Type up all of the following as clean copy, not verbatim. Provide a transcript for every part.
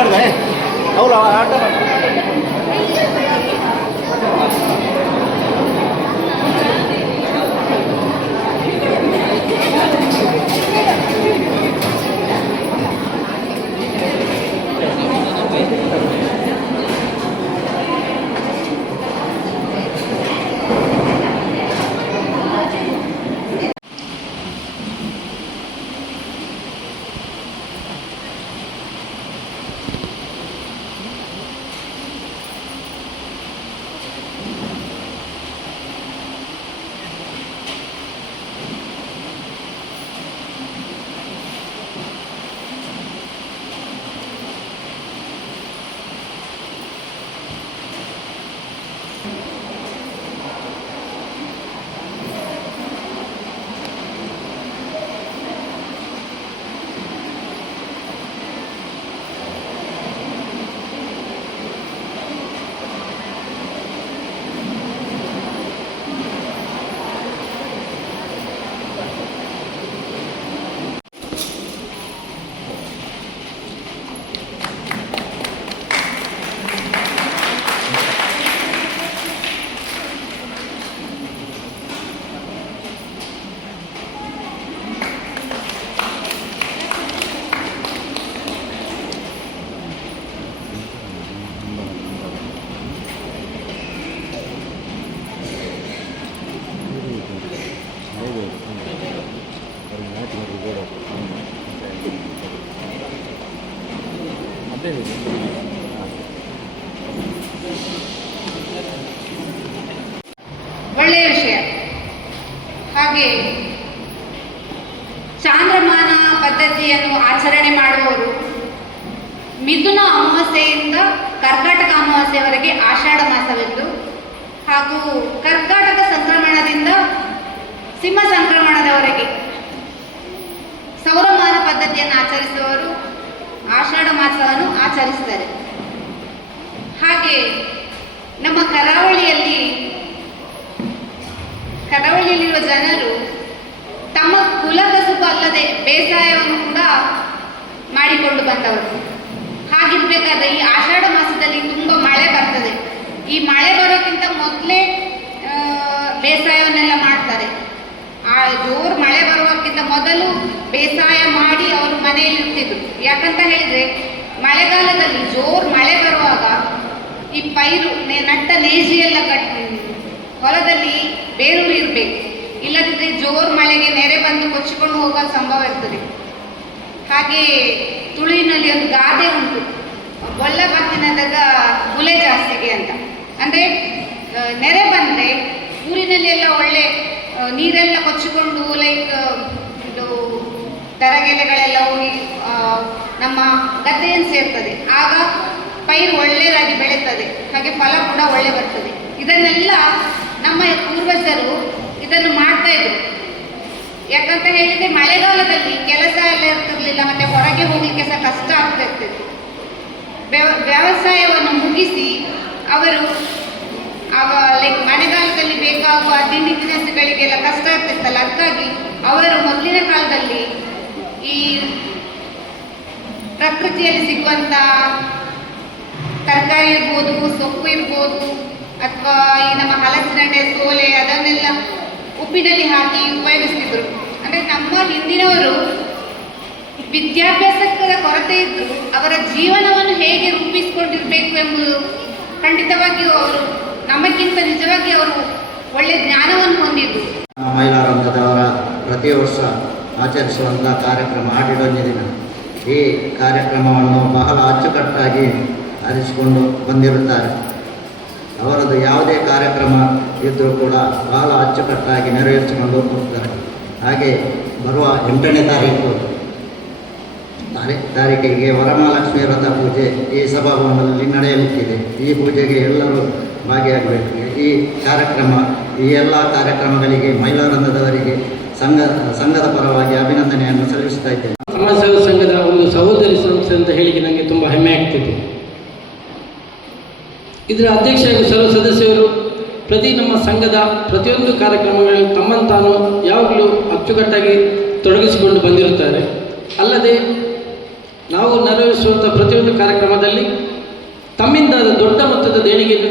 ಮಾಡಿದೆ ಅವರು ಆಟ ಮಾಡಿ. ಒಳ್ಳೆಯ ವಿಷಯ. ಹಾಗೆ ಚಾಂದ್ರಮಾನ ಪದ್ಧತಿಯನ್ನು ಆಚರಣೆ ಮಾಡುವವರು ಮಿಥುನ ಅಮಾವಾಸ್ಯೆಯಿಂದ ಕರ್ಕಾಟಕ ಅಮಾವಾಸ್ಯೆವರೆಗೆ ಆಷಾಢ ಮಾಸವೆಂದು, ಹಾಗೂ ಕರ್ಕಾಟಕ ಸಂಕ್ರಮಣದಿಂದ ಸಿಂಹ ಸಂಕ್ರಮಣದವರೆಗೆ ಸೌರಮಾನ ಪದ್ಧತಿಯನ್ನು ಆಚರಿಸುವವರು ಆಷಾಢ ಮಾಸವನ್ನು ಆಚರಿಸ್ತಾರೆ. ಹಾಗೆ ನಮ್ಮ ಕರಾವಳಿಯಲ್ಲಿರುವ ಜನರು ತಮ್ಮ ಕುಲಕಸುಬು ಅಲ್ಲದೆ ಬೇಸಾಯವನ್ನು ಕೂಡ ಮಾಡಿಕೊಂಡು ಬಂದವರು. ಹಾಗಿರ್ಬೇಕಾದ್ರೆ ಈ ಆಷಾಢ ಮಾಸದಲ್ಲಿ ತುಂಬ ಮಳೆ ಬರ್ತದೆ. ಈ ಮಳೆ ಬರೋಕ್ಕಿಂತ ಮೊದಲೇ ಬೇಸಾಯವನ್ನೆಲ್ಲ ಮಾಡ್ತಾರೆ. ಆ ಜೋರು ಮಳೆ ಬರುವಕ್ಕಿಂತ ಮೊದಲು ಬೇಸಾಯ ಮಾಡಿ ಅವರು ಮನೆಯಲ್ಲಿ ಇರ್ತಿದ್ರು. ಯಾಕಂತ ಹೇಳಿದ್ರೆ ಮಳೆಗಾಲದಲ್ಲಿ ಜೋರು ಮಳೆ ಬರುವಾಗ ಈ ಪೈರು ನಟ್ಟ ನೇಜಿ ಎಲ್ಲ ಹೊಲದಲ್ಲಿ ಬೇರೂರು ಇರಬೇಕು. ಇಲ್ಲದಿದ್ದರೆ ಜೋರು ಮಳೆಗೆ ನೆರೆ ಬಂದು ಕೊಚ್ಚಿಕೊಂಡು ಹೋಗೋ ಸಂಭವ ಇರ್ತದೆ. ಹಾಗೆ ತುಳುವಿನಲ್ಲಿ ಒಂದು ಗಾದೆ ಉಂಟು, ಗೊಲ್ಲ ಬಂದಿನದಾಗ ಗುಲೆ ಜಾಸ್ತಿಗೆ ಅಂತ. ಅಂದರೆ ನೆರೆ ಬಂದರೆ ಊರಿನಲ್ಲಿ ಎಲ್ಲ ಒಳ್ಳೆ ನೀರೆಲ್ಲ ಕೊಚ್ಚಿಕೊಂಡು ಲೈಕ್ ಇದು ತರಗೆಲೆಗಳೆಲ್ಲ ಹೋಗಿ ನಮ್ಮ ಗದ್ದೆಯನ್ನು ಸೇರ್ತದೆ. ಆಗ ಪೈರು ಒಳ್ಳೆಯದಾಗಿ ಬೆಳೀತದೆ, ಹಾಗೆ ಫಲ ಕೂಡ ಒಳ್ಳೆ ಬರ್ತದೆ. ಇದನ್ನೆಲ್ಲ ನಮ್ಮ ಪೂರ್ವಜರು ಇದನ್ನು ಮಾಡ್ತಾ ಇದ್ರು. ಯಾಕಂತ ಹೇಳಿದ್ರೆ ಮಳೆಗಾಲದಲ್ಲಿ ಕೆಲಸ ಎಲ್ಲ ಇರ್ತಿರ್ಲಿಲ್ಲ, ಮತ್ತೆ ಹೊರಗೆ ಹೋಗ್ಲಿಕ್ಕೆ ಸಹ ಕಷ್ಟ ಆಗ್ತಾ ಇರ್ತದೆ. ವ್ಯವಸಾಯವನ್ನು ಮುಗಿಸಿ ಅವರು ಲೈಕ್ ಮಳೆಗಾಲದಲ್ಲಿ ಬೇಕಾಗುವ ತಿಂಡಿ ತಿನಿಸುಗಳಿಗೆಲ್ಲ ಕಷ್ಟ ಆಗ್ತಿರ್ತಲ್ಲ, ಅದಕ್ಕಾಗಿ ಅವರು ಮೊದಲಿನ ಕಾಲದಲ್ಲಿ ಈ ಪ್ರಕೃತಿಯಲ್ಲಿ ಸಿಗುವಂತ ತರಕಾರಿ ಇರ್ಬೋದು, ಸೊಪ್ಪು ಇರ್ಬೋದು, ಅಥವಾ ಈ ನಮ್ಮ ಹಲಸಿನಣ್ಣೆ, ಸೋಲೆ ಅದನ್ನೆಲ್ಲ ಉಪ್ಪಿನಲ್ಲಿ ಹಾಕಿ ಉಪಯೋಗಿಸ್ತಿದ್ರು. ಅಂದರೆ ನಮ್ಮ ಹಿಂದಿನವರು ವಿದ್ಯಾಭ್ಯಾಸದ ಕೊರತೆ ಇದ್ದು ಅವರ ಜೀವನವನ್ನು ಹೇಗೆ ರೂಪಿಸಿಕೊಂಡಿರ್ಬೇಕು ಎಂಬುದು ಖಂಡಿತವಾಗಿಯೂ ಅವರು ನಮಗಿಂತ ನಿಜವಾಗಿ ಅವರು ಒಳ್ಳೆ ಜ್ಞಾನವನ್ನು ಹೊಂದಿದ್ದು. ಮಹಿಳಾ ರಂಗದವರ ಪ್ರತಿ ವರ್ಷ ಆಚರಿಸುವಂಥ ಕಾರ್ಯಕ್ರಮ ಆಡಿಡೊಂಜಿ ದಿನ. ಈ ಕಾರ್ಯಕ್ರಮವನ್ನು ಬಹಳ ಅಚ್ಚುಕಟ್ಟಾಗಿ ಆರಿಸಿಕೊಂಡು ಬಂದಿರುತ್ತಾರೆ. ಅವರದ್ದು ಯಾವುದೇ ಕಾರ್ಯಕ್ರಮ ಇದ್ದರೂ ಕೂಡ ಬಹಳ ಅಚ್ಚುಕಟ್ಟಾಗಿ ನೆರವೇರಿಸಿಕೊಂಡು ಹೋಗ್ತಾರೆ. ಹಾಗೆ ಬರುವ 8ನೇ ತಾರೀಕಿಗೆ ವರಮಹಾಲಕ್ಷ್ಮಿ ವ್ರತ ಪೂಜೆ ಈ ಸಭಾಭವನದಲ್ಲಿ ನಡೆಯಲಿಕ್ಕಿದೆ. ಈ ಪೂಜೆಗೆ ಎಲ್ಲರೂ ಭಾಗಿಯಾಗಬೇಕು. ಈ ಎಲ್ಲ ಕಾರ್ಯಕ್ರಮಗಳಿಗೆ ಮಹಿಳಾ ವೃಂದದವರಿಗೆ ಸಂಘದ ಪರವಾಗಿ ಅಭಿನಂದನೆಯನ್ನು ಸಲ್ಲಿಸ್ತಾ ಇದ್ದೇನೆ. ಸಮಾಜ ಸೇವಾ ಸಂಘದ ಒಂದು ಸಹೋದರಿ ಸಂಸ್ಥೆ ಅಂತ ಹೇಳಿಕೆ ನನಗೆ ತುಂಬ ಹೆಮ್ಮೆ ಆಗ್ತಿದೆ. ಇದರ ಅಧ್ಯಕ್ಷ ಹಾಗೂ ಸರ್ವ ಸದಸ್ಯರು ಪ್ರತಿ ನಮ್ಮ ಸಂಘದ ಪ್ರತಿಯೊಂದು ಕಾರ್ಯಕ್ರಮಗಳಲ್ಲಿ ತಮ್ಮನ್ನು ತಾನು ಯಾವಾಗಲೂ ಅಚ್ಚುಕಟ್ಟಾಗಿ ತೊಡಗಿಸಿಕೊಂಡು ಬಂದಿರುತ್ತಾರೆ. ಅಲ್ಲದೆ ನಾವು ನೆರವೇರಿಸುವಂಥ ಪ್ರತಿಯೊಂದು ಕಾರ್ಯಕ್ರಮದಲ್ಲಿ ತಮ್ಮಿಂದ ದೊಡ್ಡ ಮೊತ್ತದ ದೇಣಿಗೆಯನ್ನು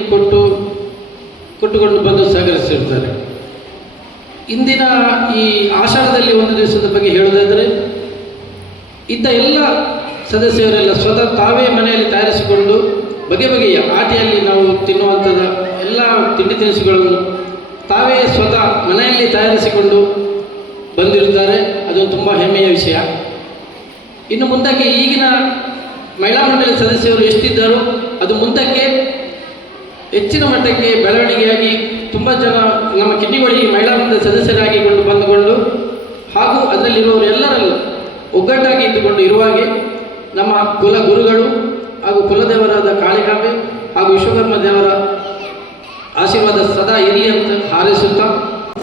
ಕೊಟ್ಟುಕೊಂಡು ಬಂದು ಸಹಕರಿಸಿರ್ತಾರೆ. ಇಂದಿನ ಈ ಆಷಾಢದಲ್ಲಿ ಒಂದು ದಿವಸದ ಬಗ್ಗೆ ಹೇಳುವುದಾದರೆ ಇದ್ದ ಎಲ್ಲ ಸದಸ್ಯರೆಲ್ಲ ಸ್ವತಃ ತಾವೇ ಮನೆಯಲ್ಲಿ ತಯಾರಿಸಿಕೊಂಡು ಬಗೆ ಬಗೆಯ ಆಟಿಯಲ್ಲಿ ನಾವು ತಿನ್ನುವಂಥದ್ದು ಎಲ್ಲ ತಿಂಡಿ ತಿನಿಸುಗಳನ್ನು ತಾವೇ ಸ್ವತಃ ಮನೆಯಲ್ಲಿ ತಯಾರಿಸಿಕೊಂಡು ಬಂದಿರುತ್ತಾರೆ. ಅದು ತುಂಬ ಹೆಮ್ಮೆಯ ವಿಷಯ. ಇನ್ನು ಮುಂದಕ್ಕೆ ಈಗಿನ ಮಹಿಳಾ ಮಂಡಳಿ ಸದಸ್ಯರು ಎಷ್ಟಿದ್ದಾರೋ ಅದು ಮುಂದಕ್ಕೆ ಹೆಚ್ಚಿನ ಮಟ್ಟಕ್ಕೆ ಬೆಳವಣಿಗೆಯಾಗಿ ತುಂಬ ಜನ ನಮ್ಮ ಕಿನ್ನಿಗೋಳಿ ಮಹಿಳಾ ಮಂಡಳಿ ಸದಸ್ಯರಾಗಿಕೊಂಡು ಬಂದುಕೊಂಡು ಹಾಗೂ ಅದರಲ್ಲಿರುವವರೆಲ್ಲರಲ್ಲೂ ಒಗ್ಗಟ್ಟಾಗಿ ಇದ್ದುಕೊಂಡು ಇರುವಾಗೆ ನಮ್ಮ ಕುಲ ಗುರುಗಳು ಹಾಗೂ ಕುಲದೇವರಾದ ಕಾಳಿಕಾಂಬೆ ಹಾಗೂ ವಿಶ್ವಕರ್ಮ ದೇವರ ಆಶೀರ್ವಾದ ಸದಾ ಇರಲಿ ಅಂತ ಹಾರೈಸುತ್ತಾ